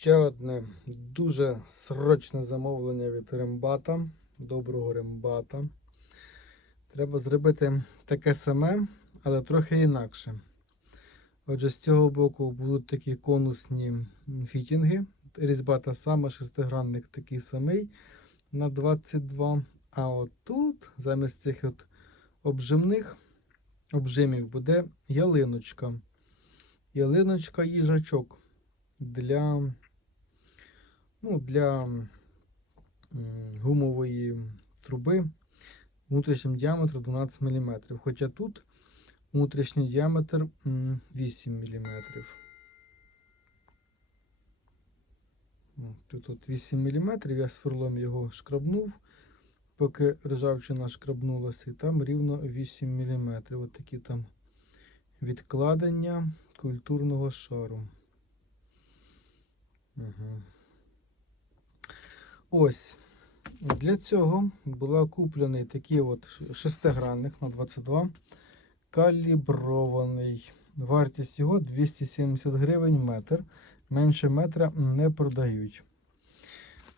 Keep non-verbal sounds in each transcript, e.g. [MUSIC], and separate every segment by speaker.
Speaker 1: Ще одне дуже срочне замовлення від рембата. Доброго рембата. Треба зробити таке саме, але трохи інакше. Отже, з цього боку будуть такі конусні фітінги. Різьба та сама, шестигранник такий самий на 22. А отут, замість цих от обжимних обжимів, буде ялиночка. Ялиночка їжачок для, ну, для гумової труби внутрішнім діаметром 12 мм. Хоча тут внутрішній діаметр 8 мм. Тут от 8 мм, я сверлом його шкрабнув, поки ржавчина шкрабнулася, і там рівно 8 мм. Ось такі там відкладення культурного шару. Угу. Ось. Для цього була куплений такий от шестигранник на 22 калібрований. Вартість його 270 гривень метр. Менше метра не продають.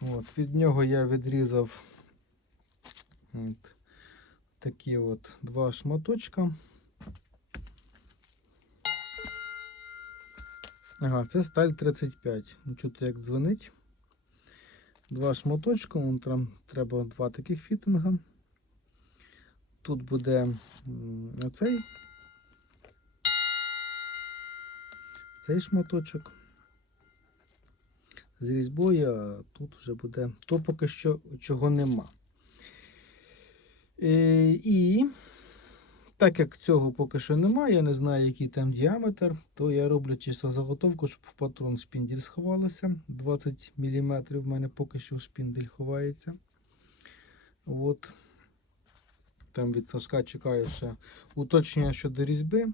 Speaker 1: От, від нього я відрізав от, такі от два шматочка. Ага, це сталь 35. Ну, Чути, як дзвонить. Два шматочка, вон треба два таких фітинга. Тут буде оцей. Цей шматочок. З різьбою, а тут вже буде то поки що чого нема. Е, і так як цього поки що немає, я не знаю, який там діаметр, то я роблю чисто заготовку, щоб в патрон шпіндель сховалося. 20 мм в мене поки що шпіндель ховається. От. Там від Сашка чекаю ще уточнення щодо різьби.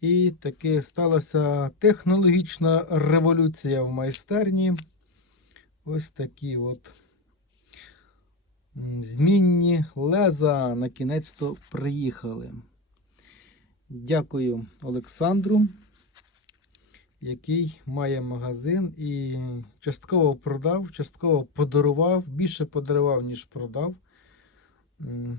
Speaker 1: І таки сталася технологічна революція в майстерні. Ось такі от змінні леза на кінець-то приїхали. Дякую Олександру, який має магазин і частково продав, частково подарував, більше подарував, ніж продав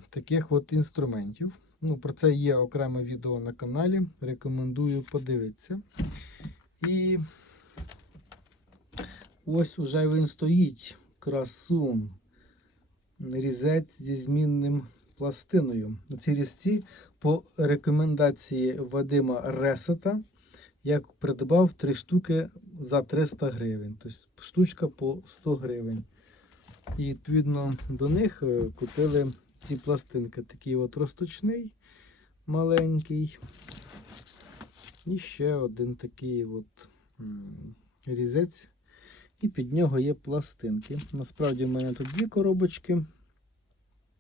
Speaker 1: таких от інструментів. Ну, про це є окреме відео на каналі. Рекомендую подивитися. І ось уже він стоїть. Красун. Різець зі змінним пластиною. На цій різці по рекомендації Вадима Ресета я придбав три штуки за 300 гривень. Тобто штучка по 100 гривень. І відповідно до них е, купили ці пластинки. Такий от розточний маленький. І ще один такий от різець. І під нього є пластинки. Насправді в мене тут дві коробочки.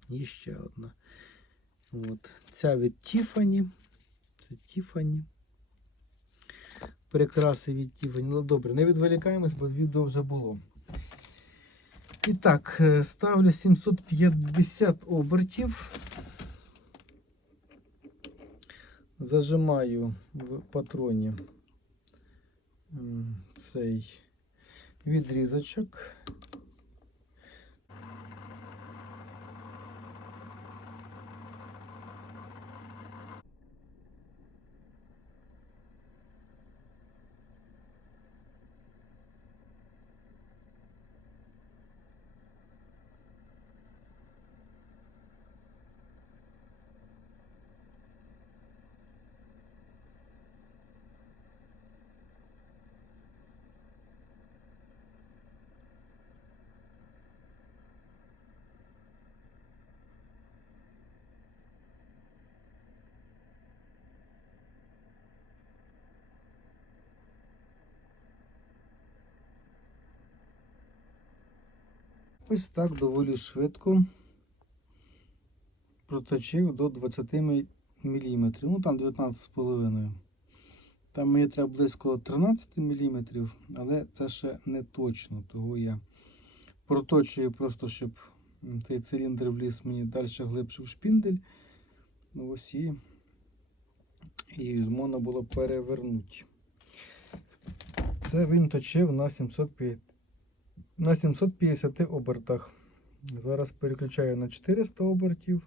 Speaker 1: І ще одна. От. Ця від Тіфані. Це Тіфані. Прикраси від Тіфані. Ну добре, не відволікаємось, бо відео вже було. І так, е, ставлю 750 обертів. Зажимаю в патроні цей відрізочок. Ось так доволі швидко проточив до 20 мм. Ну там 19,5. Там мені треба близько 13 мм, але це ще не точно. Того я проточую просто, щоб цей циліндр вліз мені далі глибше в шпіндель. Ну ось і, і можна було перевернути. Це він точив на 750, на 750 обертах. Зараз переключаю на 400 обертів.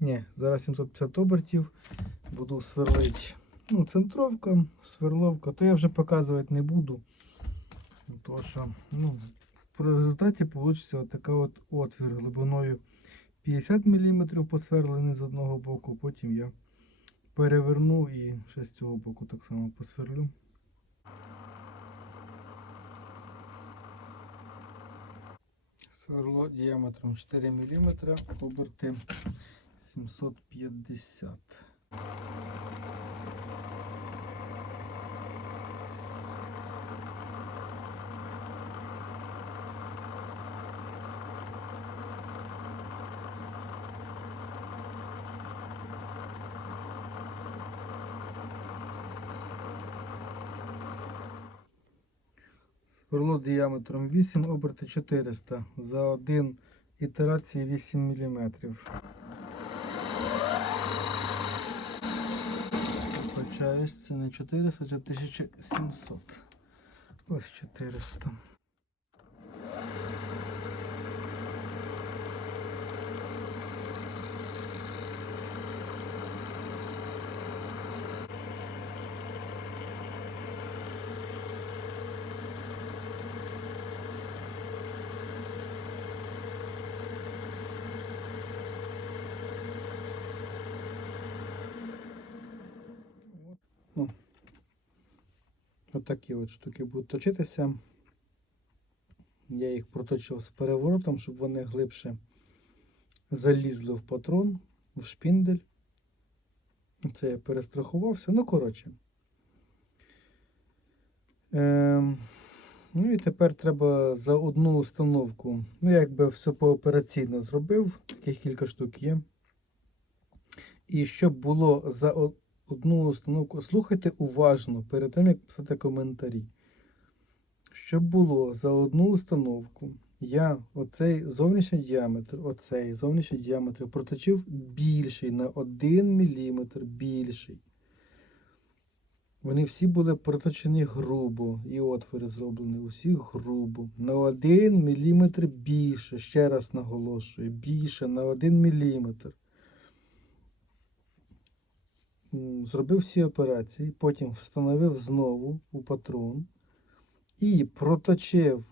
Speaker 1: Ні, зараз 750 обертів. Буду сверлити. Ну, центровка, сверловка, то я вже показувати не буду. То що, ну, в результаті вийде отака от отвір глибиною 50 мм посверлений з одного боку, потім я переверну і ще з цього боку так само посверлю. Сверло діаметром 4 мм, оберти 750. Сверло діаметром 8, оберти 400. За один ітерації 8 мм. Вибачаюсь, це не 400, це 1700. Ось 400. Ну, Отакі от штуки будуть точитися. Я їх проточив з переворотом, щоб вони глибше залізли в патрон, в шпіндель. Це я перестрахувався. Ну, коротше. Ем, ну і тепер треба за одну установку. Ну, я якби все поопераційно зробив, таких кілька штук є. І щоб було за одну установку. Слухайте уважно перед тим, як писати коментарі. Щоб було за одну установку, я оцей зовнішній діаметр, оцей зовнішній діаметр проточив більший на 1 мм більший. Вони всі були проточені грубо, і отвори зроблені усі грубо. На 1 мм більше. Ще раз наголошую, більше на 1 мм. Зробив всі операції, потім встановив знову у патрон і проточив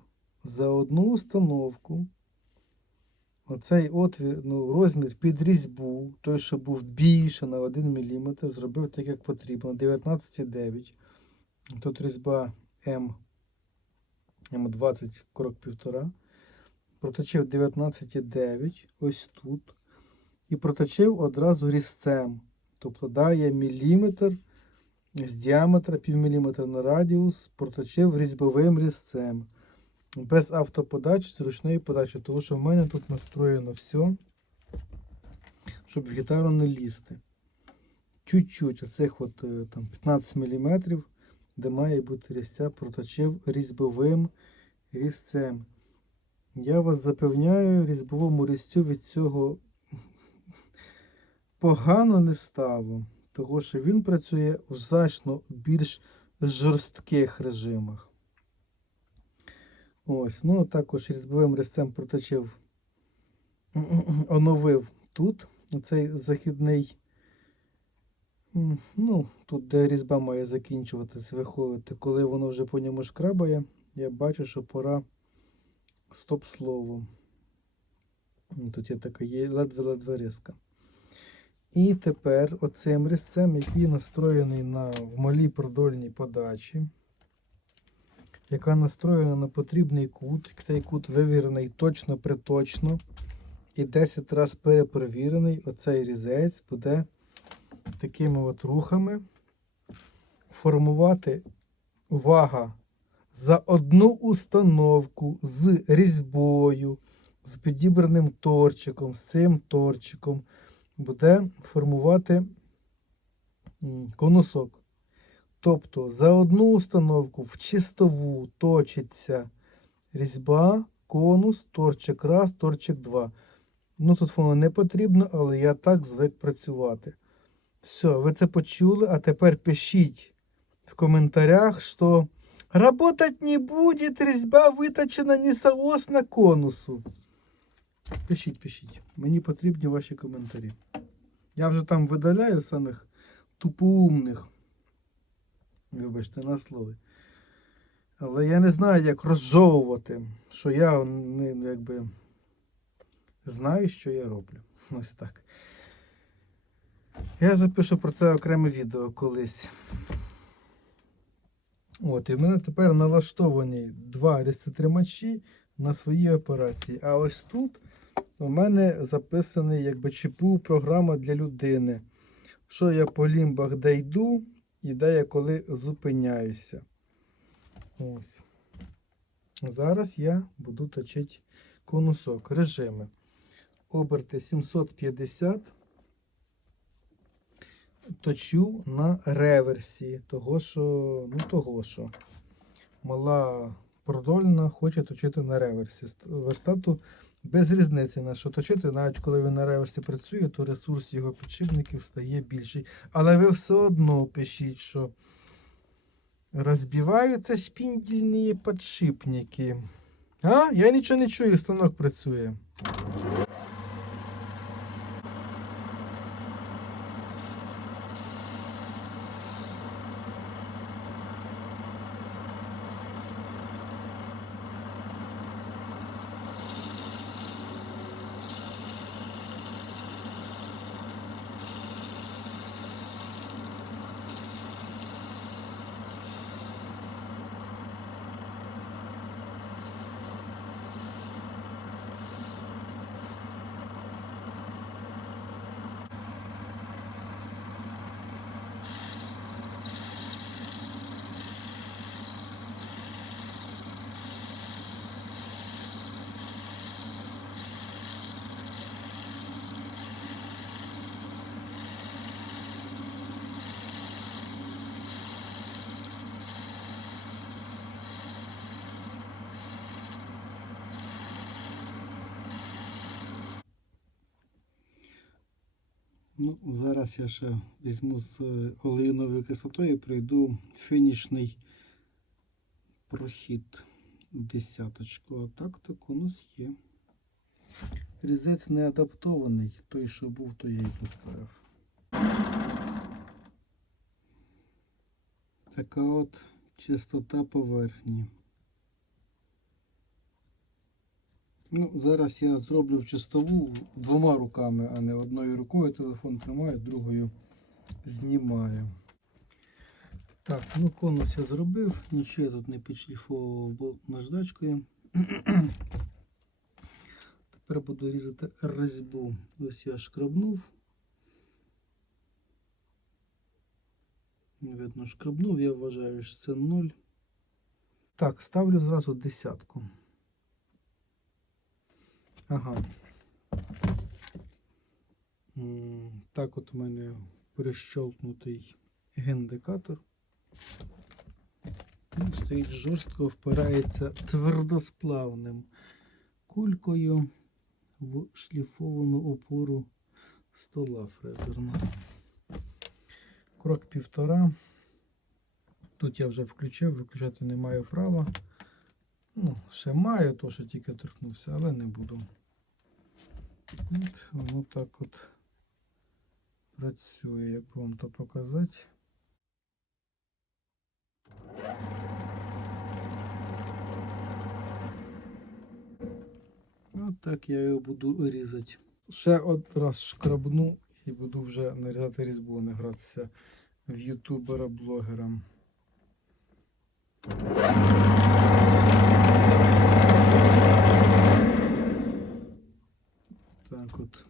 Speaker 1: за одну установку оцей отвір, ну, розмір під різьбу, той, що був більше на 1 мм, зробив так, як потрібно, 19,9. Тут різьба М, М20 крок півтора. Проточив 19,9 ось тут. І проточив одразу різцем. Тобто дає міліметр з діаметра пів міліметра на радіус, проточив різьбовим різцем. Без автоподачі, з ручної подачі, тому що в мене тут настроєно все, щоб в гітару не лізти. Чуть-чуть, оцих от, е, там, 15 мм, де має бути різця, проточив різьбовим різцем. Я вас запевняю, різьбовому різцю від цього погано не стало, тому що він працює в значно більш жорстких режимах. Ось, ну також різьбовим різцем проточив, [CLEARS THROAT] оновив тут оцей західний. Ну, тут, де різьба має закінчуватись, виходити, коли воно вже по ньому шкрабає, я бачу, що пора стоп-слово. Тут є така є ледве-ледве риска. І тепер оцим різцем, який настроєний на в малій продольній подачі, яка настроєна на потрібний кут. Цей кут вивірений точно приточно і 10 разів перепровірений. Оцей різець буде такими от рухами формувати увага за одну установку з різьбою, з підібраним торчиком, з цим торчиком буде формувати конусок. Тобто за одну установку в чистову точиться різьба, конус, торчик раз, торчик два. Ну тут воно не потрібно, але я так звик працювати. Все, ви це почули, а тепер пишіть в коментарях, що Работать не буде, різьба виточена не соосно конусу. Пишіть, пишіть. Мені потрібні ваші коментарі. Я вже там видаляю самих тупоумних. Вибачте на слові. Але я не знаю, як розжовувати, що я не, якби знаю, що я роблю. [LAUGHS] Ось так. Я запишу про це окреме відео колись. От, і в мене тепер налаштовані два різцетримачі на свої операції. А ось тут у мене записаний якби ЧПУ програма для людини. Що я по лімбах де йду і де я коли зупиняюся. Ось. Зараз я буду точити конусок. Режими. Оберти 750. Точу на реверсі. Того, що, ну, того, що мала продольна хоче точити на реверсі. Ст- Верстату без різниці на що точити, навіть коли він на реверсі працює, то ресурс його підшипників стає більший. Але ви все одно пишіть, що розбиваються шпіндільні підшипники. А? Я нічого не чую, станок працює. Ну, зараз я ще візьму з е, олеїновою кислотою і пройду фінішний прохід десяточку. А так то конус є. Різець не адаптований. Той, що був, то я і поставив. Така от чистота поверхні. Ну, зараз я зроблю в чистову двома руками, а не одною рукою телефон тримаю, другою знімаю. Так, ну конус я зробив, нічого я тут не підшліфовував наждачкою. [CLEARS THROAT] Тепер буду різати різьбу. Ось я шкрабнув. Видно, шкрабнув, я вважаю, що це 0. Так, ставлю зразу десятку. Ага. Так от у мене прищолкнутий гендикатор. Стоїть жорстко, впирається твердосплавним кулькою в шліфовану опору стола фрезерного. Крок півтора. Тут я вже включив, виключати не маю права. Ну, ще маю, то що тільки торкнувся, але не буду. От, воно так от працює, як вам то показати. От так я його буду різати. Ще от раз шкрабну і буду вже нарізати різьбу, не гратися в ютубера-блогера. Так от.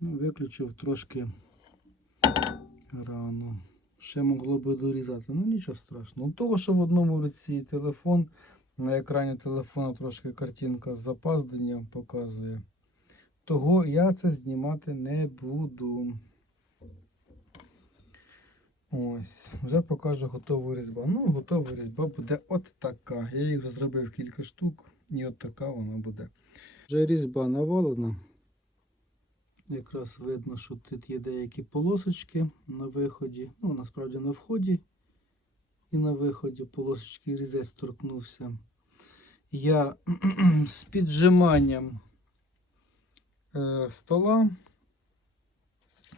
Speaker 1: Ну, виключив трошки рано. Ще могло би дорізати. Ну нічого страшного. Того, що в одному руці телефон, на екрані телефона трошки картинка з запазденням показує. Того я це знімати не буду. Ось, вже покажу готову різьбу. Ну, готова різьба буде от така. Я їх зробив кілька штук, і от така вона буде. Вже різьба навалена. Якраз видно, що тут є деякі полосочки на виході, ну насправді на вході. і на виході полосочки різець торкнувся. Я [CLEARS THROAT] з піджиманням е, стола,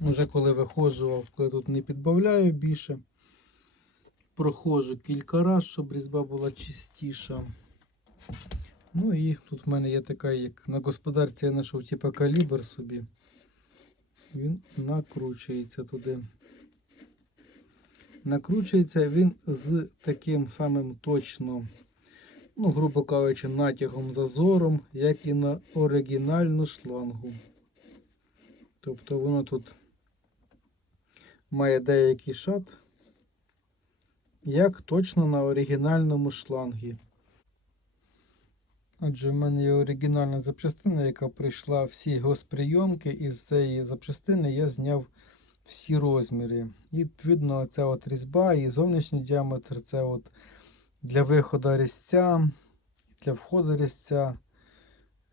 Speaker 1: вже коли виходжував, коли тут не підбавляю більше, проходжу кілька разів, щоб різьба була чистіша. Ну і тут в мене є така, як на господарці я знайшов типу калібр собі. Він накручується туди. Накручується він з таким самим точно, ну, грубо кажучи, натягом зазором, як і на оригінальну шлангу. Тобто воно тут має деякий шат, як точно на оригінальному шлангі. Отже, в мене є оригінальна запчастина, яка прийшла всі госприйомки, і з цієї запчастини я зняв всі розміри. І відповідно, ця от різьба і зовнішній діаметр це от для виходу різця, для входу різця.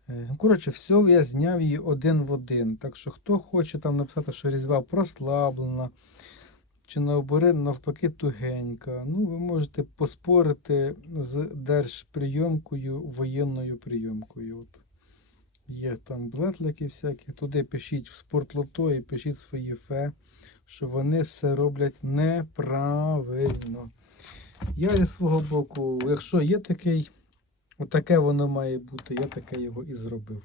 Speaker 1: Е, Коротше, все, я зняв її один в один. Так що, хто хоче там написати, що різьба прослаблена, чи навпаки, навпаки тугенька. Ну, ви можете поспорити з держприйомкою, воєнною прийомкою. От. Є там блетлики всякі. Туди пишіть в спортлото і пишіть свої фе, що вони все роблять неправильно. Я зі свого боку, якщо є такий, отаке воно має бути, я таке його і зробив.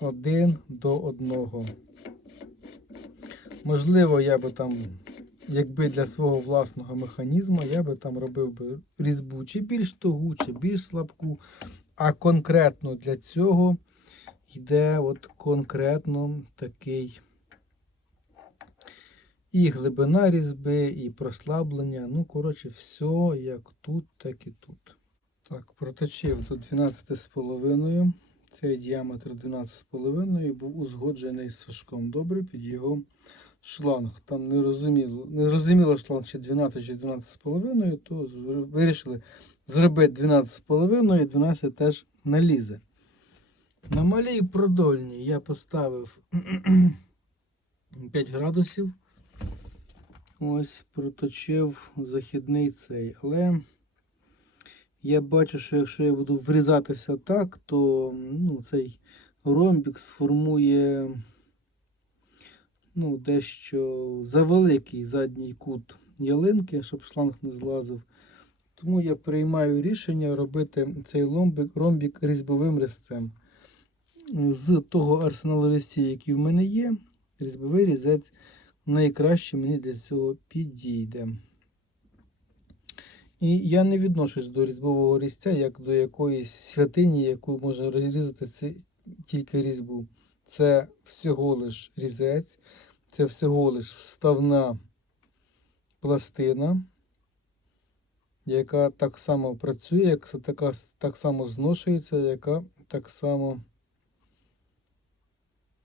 Speaker 1: Один до одного. Можливо, я би там, якби для свого власного механізму, я би там робив би різьбу чи більш тугу, чи більш слабку. А конкретно для цього йде от конкретно такий і глибина різьби, і прослаблення. Ну, коротше, все як тут, так і тут. Так, проточив тут 12,5. Цей діаметр 12,5 був узгоджений з Сашком добре під його шланг. Там не розуміло, не зрозуміло шланг чи 12 чи 12,5, то вирішили зробити 12,5 і 12 теж налізе. На малій продольній я поставив [CLEARS THROAT] 5 градусів. Ось проточив західний цей. Але я бачу, що якщо я буду врізатися так, то ну, цей ромбік сформує ну, дещо завеликий задній кут ялинки, щоб шланг не злазив. Тому я приймаю рішення робити цей ромбік, ромбік різьбовим різцем. З того арсеналу різців, який в мене є, різьбовий різець найкраще мені для цього підійде. І я не відношусь до різьбового різця як до якоїсь святині, яку можна розрізати тільки різьбу. Це всього лиш різець, це всього лиш вставна пластина, яка так само працює, як така, так само зношується, яка так само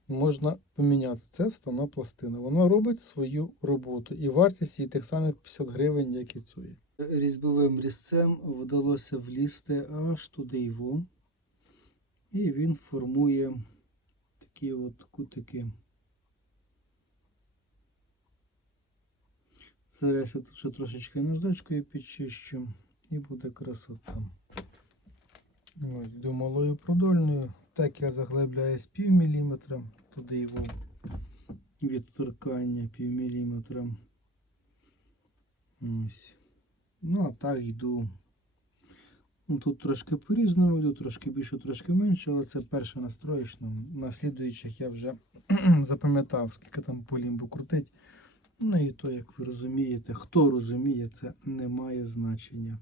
Speaker 1: можна поміняти. Це вставна пластина. Вона робить свою роботу. І вартість її тих самих 50 гривень, як і цієї. Різьбовим різцем вдалося влізти аж туди його. І він формує такі от кутики. Зараз я тут ще трошечки наждачкою підчищу і буде красота. Ось, до малою продольною. Так я заглибляю з пів міліметра, туди його від торкання пів міліметра. Ось. Ну, а так йду. Ну, тут трошки по-різному йду, трошки більше, трошки менше, але це перше настроєчно. На слідуючих я вже [CLEARS THROAT] запам'ятав, скільки там по лімбу крутить. Ну і то, як ви розумієте, хто розуміє, це не має значення.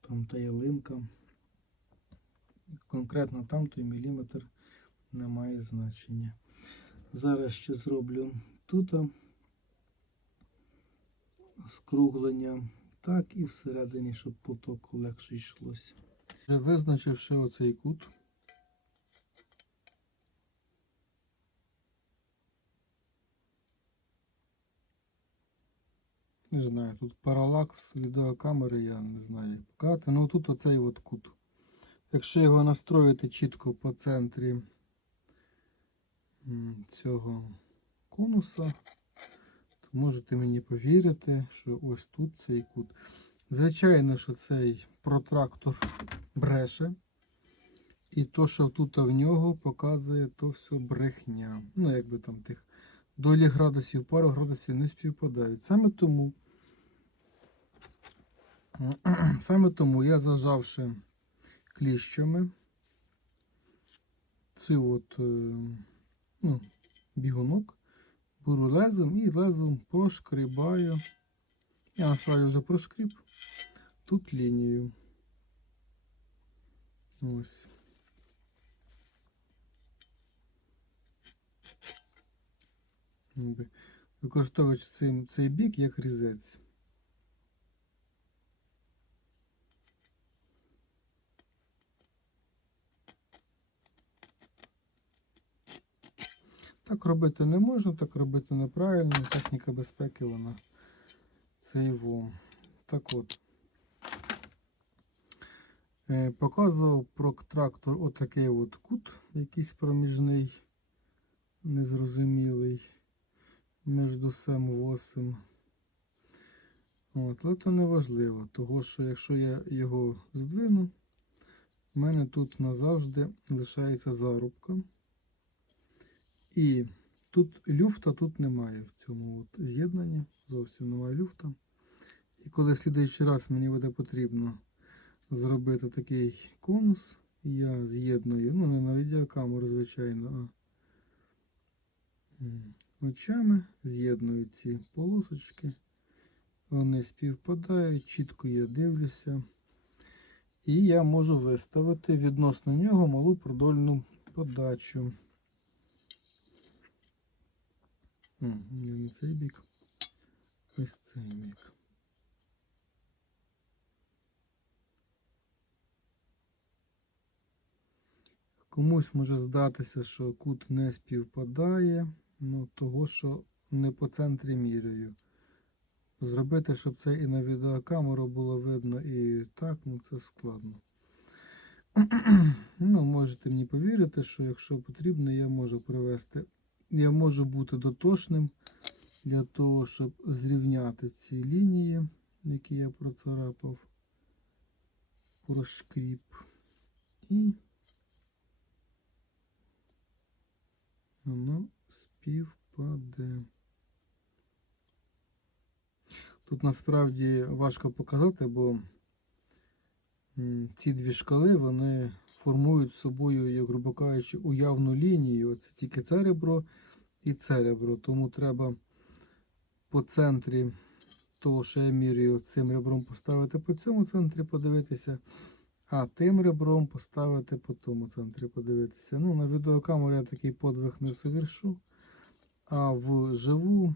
Speaker 1: Там та ялинка. Конкретно там той міліметр не має значення. Зараз ще зроблю тут скруглення, так і всередині, щоб потоку легше йшлося. Визначивши оцей кут. Не знаю, тут паралакс відеокамери, я не знаю як показати. Ну тут оцей от кут. Якщо його настроїти чітко по центрі цього конуса, то можете мені повірити, що ось тут цей кут. Звичайно, що цей протрактор бреше. І то, що тут в нього показує, то все брехня. Ну, якби там тих долі градусів, пару градусів не співпадають. Саме тому, [CLEARS THROAT] саме тому я зажавши кліщами цю от, е, ну, бігунок, беру лезом і лезом прошкрібаю. Я насправді вже прошкріб тут лінію. Ось. Використовуючи цей, цей бік як різець. Так робити не можна, так робити неправильно. Техніка безпеки вона це його. Так от. Е, Показував про трактор отакий от кут, якийсь проміжний, незрозумілий між сем 8. От, але це не важливо, того що якщо я його здвину, в мене тут назавжди лишається зарубка. І тут люфта тут немає в цьому от з'єднанні. Зовсім немає люфта. І коли в слідуючий раз мені буде потрібно зробити такий конус, я з'єдную, ну не на відеокамеру, звичайно, а очами з'єдную ці полосочки. Вони співпадають, чітко я дивлюся. І я можу виставити відносно нього малу продольну подачу. М, Не на цей бік. Ось цей бік. Комусь може здатися, що кут не співпадає, ну того, що не по центрі міряю. Зробити, щоб це і на відеокамеру було видно, і так, ну це складно. [CLEARS THROAT] ну, можете мені повірити, що якщо потрібно, я можу привести, я можу бути дотошним для того, щоб зрівняти ці лінії, які я процарапав, прошкріп. І воно співпаде. Тут насправді важко показати, бо ці дві шкали вони формують собою, як грубо кажучи, уявну лінію. Це тільки це ребро і це ребро. Тому треба по центрі того, що я міряю цим ребром поставити по цьому центрі подивитися, а тим ребром поставити по тому центрі подивитися. Ну, на відеокамері я такий подвиг не завершу, а вживу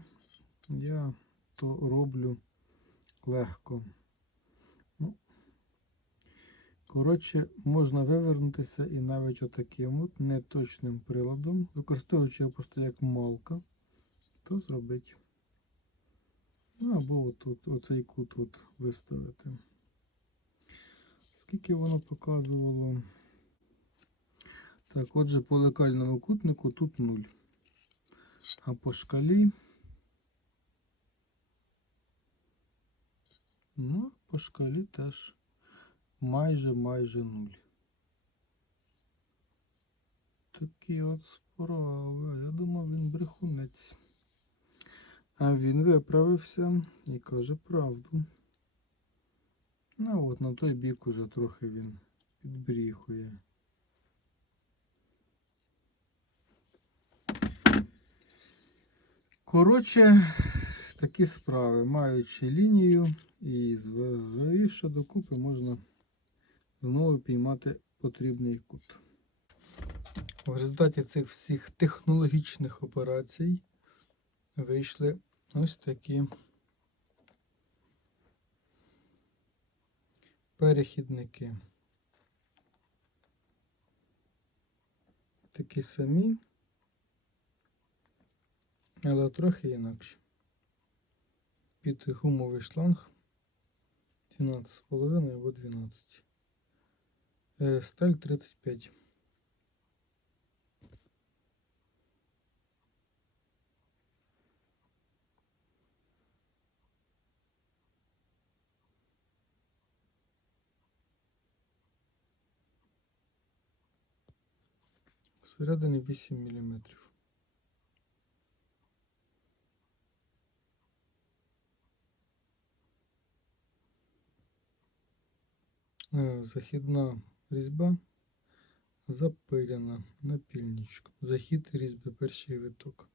Speaker 1: я то роблю легко. Коротше, можна вивернутися і навіть отаким от неточним приладом, використовуючи його просто як малка, то зробити. Ну, або отут, оцей кут от виставити. Скільки воно показувало? Так, отже, по лекальному кутнику тут 0. А по шкалі. Ну, по шкалі теж майже майже 0. Такі от справи. Я думав, він брехунець. А він виправився і каже правду. Ну от на той бік уже трохи він підбріхує. Коротше, такі справи. Маючи лінію і зв- звівши докупи, можна знову піймати потрібний кут. В результаті цих всіх технологічних операцій вийшли ось такі перехідники. Такі самі, але трохи інакші. Під гумовий шланг 12,5 або 12. Э, сталь 35. Всередині 8 миллиметров э, Західна різьба запиляна напільничку. Захід різьби перший виток.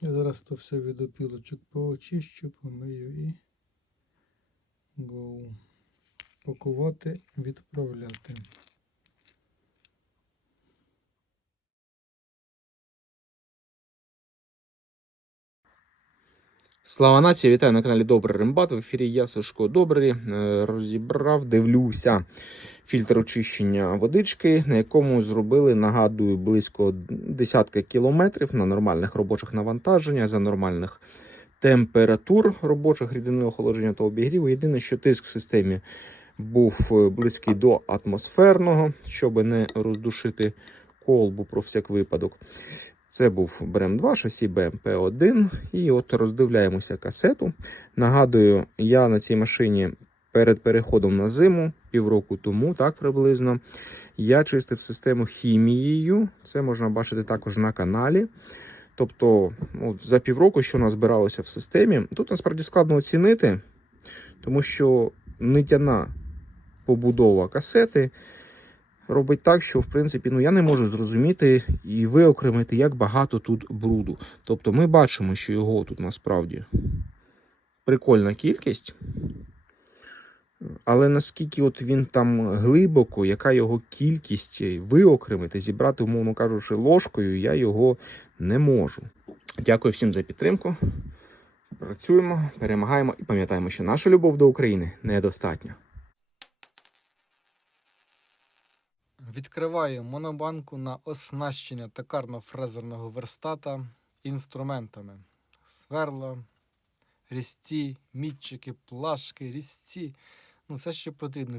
Speaker 1: Я зараз то все від опілочок поочищу, помию і гоу. Пакувати, відправляти.
Speaker 2: Слава нації, вітаю на каналі Добрий Рембат. В ефірі я Сашко Добрий. Е, Розібрав, дивлюся фільтр очищення водички, на якому зробили, нагадую, близько десятка кілометрів на нормальних робочих навантаженнях, за нормальних температур робочих рідинного охолодження та обігріву. Єдине, що тиск в системі був е, близький до атмосферного, щоб не роздушити колбу про всяк випадок. Це був брем 2 шасі БМП-1. І от роздивляємося касету. Нагадую, я на цій машині перед переходом на зиму, півроку тому, так приблизно, я чистив систему хімією. Це можна бачити також на каналі. Тобто, от за півроку, що назбиралося в системі, тут насправді складно оцінити, тому що нитяна побудова касети робить так, що в принципі ну я не можу зрозуміти і виокремити, як багато тут бруду. Тобто ми бачимо, що його тут насправді прикольна кількість. Але наскільки от він там глибоко, яка його кількість виокремити, зібрати, умовно кажучи, ложкою, я його не можу. Дякую всім за підтримку. Працюємо, перемагаємо і пам'ятаємо, що наша любов до України недостатня.
Speaker 1: Відкриваю монобанку на оснащення токарно-фрезерного верстата інструментами. Сверла, різці, мітчики, плашки, різці. Ну, все, що потрібно.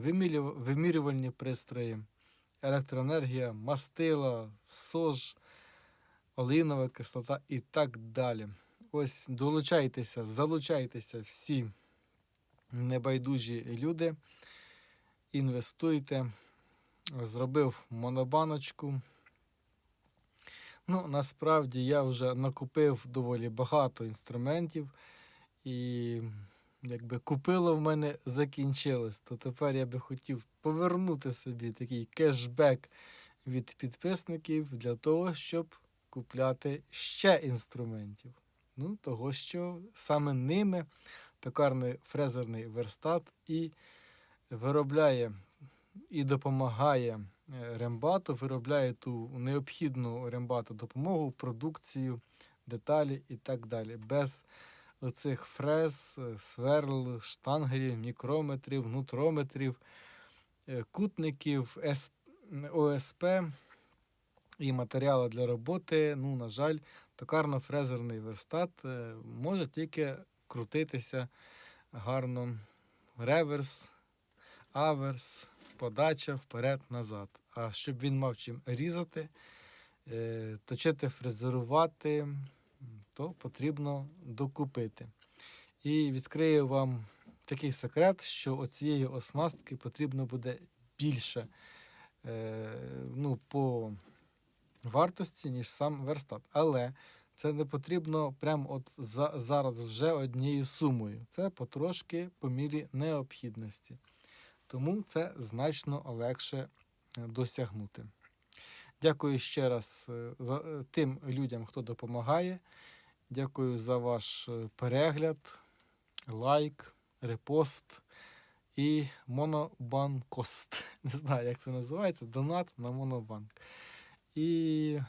Speaker 1: Вимірювальні пристрої, електроенергія, мастила, сож, олеїнова кислота і так далі. Ось долучайтеся, залучайтеся всі небайдужі люди. Інвестуйте зробив монобаночку. Ну, насправді я вже накупив доволі багато інструментів, і якби купило в мене закінчилось, то тепер я би хотів повернути собі такий кешбек від підписників для того, щоб купляти ще інструментів. Ну, того, що саме ними токарний фрезерний верстат і виробляє і допомагає рембату, виробляє ту необхідну рембату допомогу, продукцію, деталі і так далі. Без оцих фрез, е, сверл, штангерів, мікрометрів, нутрометрів, е, кутників, ОСП і матеріали для роботи, ну, на жаль, токарно-фрезерний верстат е, може тільки крутитися гарно. Реверс, аверс, подача вперед-назад. А щоб він мав чим різати, е, точити, фрезерувати, то потрібно докупити. І відкрию вам такий секрет, що оцієї оснастки потрібно буде більше е, ну, по вартості, ніж сам верстат. Але це не потрібно прямо от за, зараз вже однією сумою. Це потрошки по мірі необхідності. Тому це значно легше е, досягнути. Дякую ще раз е, е, тим людям, хто допомагає. Дякую за ваш перегляд, лайк, репост і монобанкост. [LAUGHS] Не знаю, як це називається. Донат на монобанк. І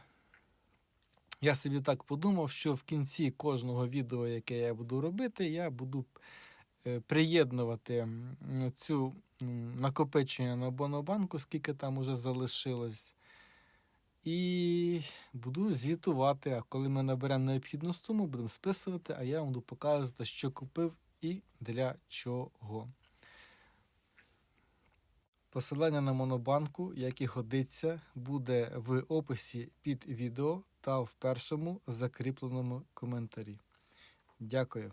Speaker 1: я собі так подумав, що в кінці кожного відео, яке я буду робити, я буду приєднувати цю накопичення на Монобанку, скільки там уже залишилось. І буду звітувати. А коли ми наберемо необхідну суму, будемо списувати, а я вам буду показувати, що купив і для чого. Посилання на монобанку, як і годиться, буде в описі під відео та в першому закріпленому коментарі. Дякую.